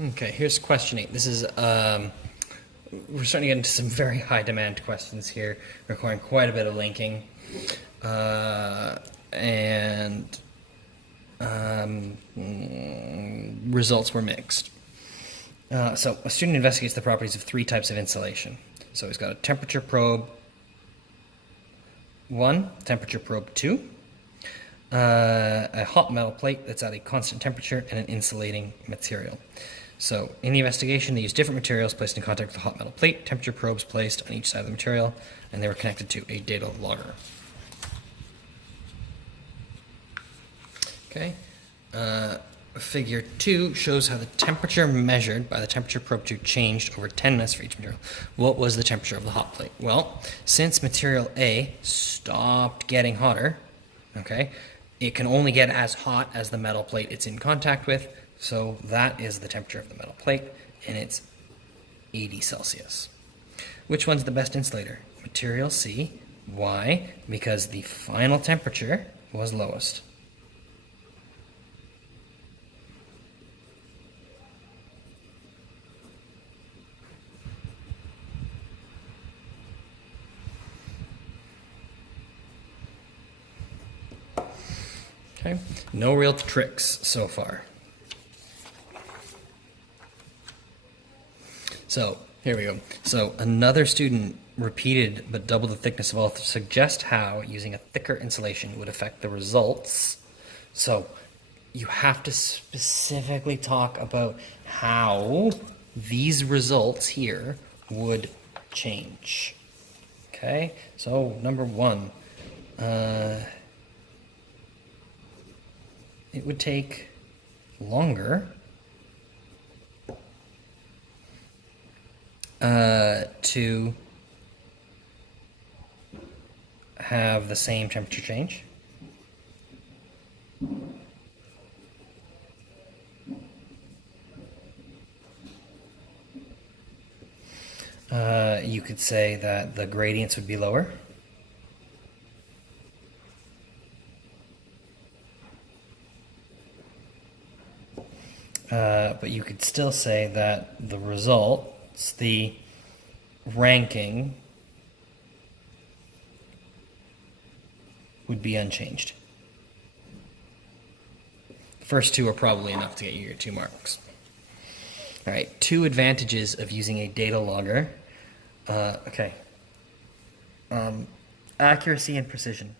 Okay, here's question 8. This is, we're starting to get into some very high demand questions here, requiring quite a bit of linking. And results were mixed. So a student investigates the properties of 3 types of insulation. So he's got a temperature probe 1, temperature probe 2, a hot metal plate that's at a constant temperature, and an insulating material. So in the investigation, they used different materials placed in contact with the hot metal plate, temperature probes placed on each side of the material, and they were connected to a data logger. Okay. Figure 2 shows how the temperature measured by the temperature probe 2 changed over 10 minutes for each material. What was the temperature of the hot plate? Well, since material A stopped getting hotter, okay, it can only get as hot as the metal plate it's in contact with, so that is the temperature of the metal plate, and it's 80 Celsius. Which one's the best insulator? Material C. Why? Because the final temperature was lowest. Okay, no real tricks so far. So here we go. So another student repeated but double the thickness of all to suggest how using a thicker insulation would affect the results. So you have to specifically talk about how these results here would change. Okay, so number 1. It would take longer to have the same temperature change. You could say that the gradients would be lower. But you could still say that the results, the ranking, would be unchanged. The first 2 are probably enough to get you your 2 marks. All right, 2 advantages of using a data logger. Accuracy and precision.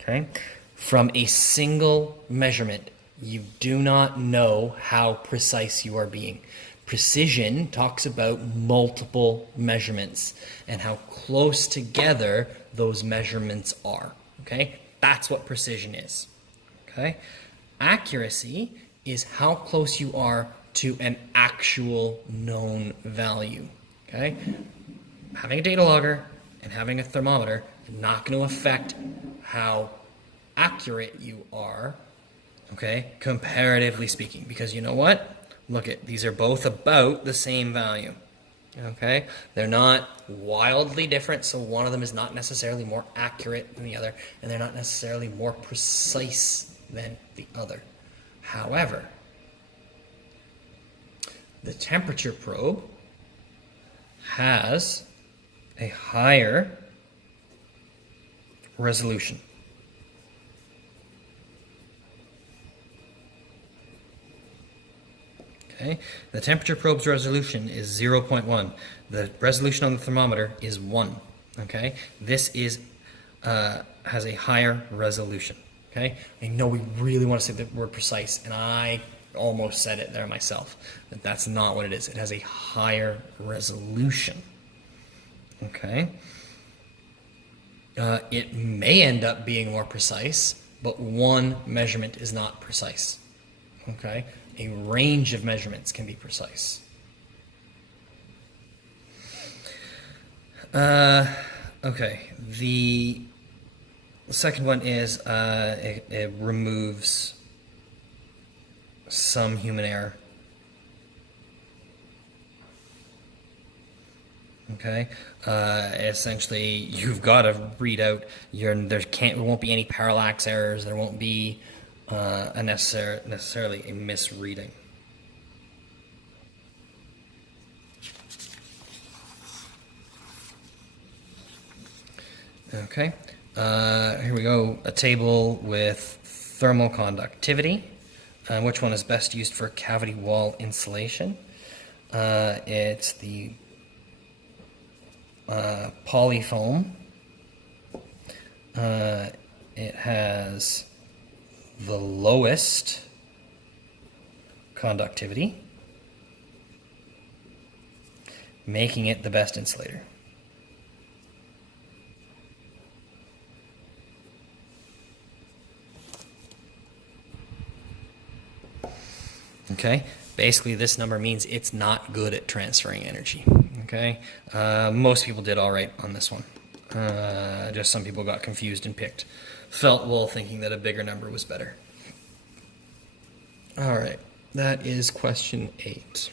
Okay, from a single measurement, you do not know how precise you are being. Precision talks about multiple measurements and how close together those measurements are. Okay, that's what precision is. Okay, accuracy is how close you are to an actual known value. Okay, having a data logger and having a thermometer is not going to affect how accurate you are, okay, comparatively speaking, because you know what? Look at, these are both about the same value, okay? They're not wildly different, so one of them is not necessarily more accurate than the other, and they're not necessarily more precise than the other. However, the temperature probe has a higher resolution. Okay, the temperature probe's resolution is 0.1. The resolution on the thermometer is 1. Okay, this is has a higher resolution. Okay, I know we really want to say that we're precise, and I almost said it there myself, but that's not what it is. It has a higher resolution. Okay, it may end up being more precise, but one measurement is not precise. Okay, a range of measurements can be precise. Okay, the second one is it removes some human error. Okay, essentially you've got to read out there won't be any parallax errors. There won't be necessarily a misreading. Okay, here we go. A table with thermal conductivity. Which one is best used for cavity wall insulation? It's the polyfoam. It has the lowest conductivity, making it the best insulator. Okay, basically this number means it's not good at transferring energy. Okay, most people did all right on this one. Just some people got confused and picked felt wool, thinking that a bigger number was better. All right, that is question 8.